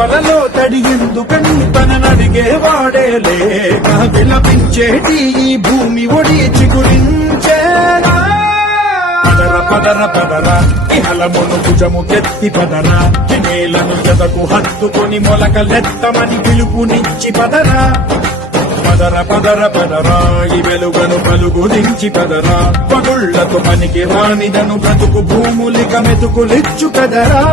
రెప్పలలో తడిగిందుకని తననడిగేవాడే లేక విలపించేటి ఈ భూమి ఒడి చిగురించేరా. పదర పదర పదర ఇహలమును భుజము కెత్తి పదరా, నేలను జతకు హత్తుకొని మొలకలెత్తమని పిలుపునిచ్చి పదరా. పదర పదర పదరా ఈ వెలుగను పలుగురించి పదరా, పగుళ్లకు పనికి రానిదను బ్రతుకు భూములిక మెతుకులిచ్చు కదరా.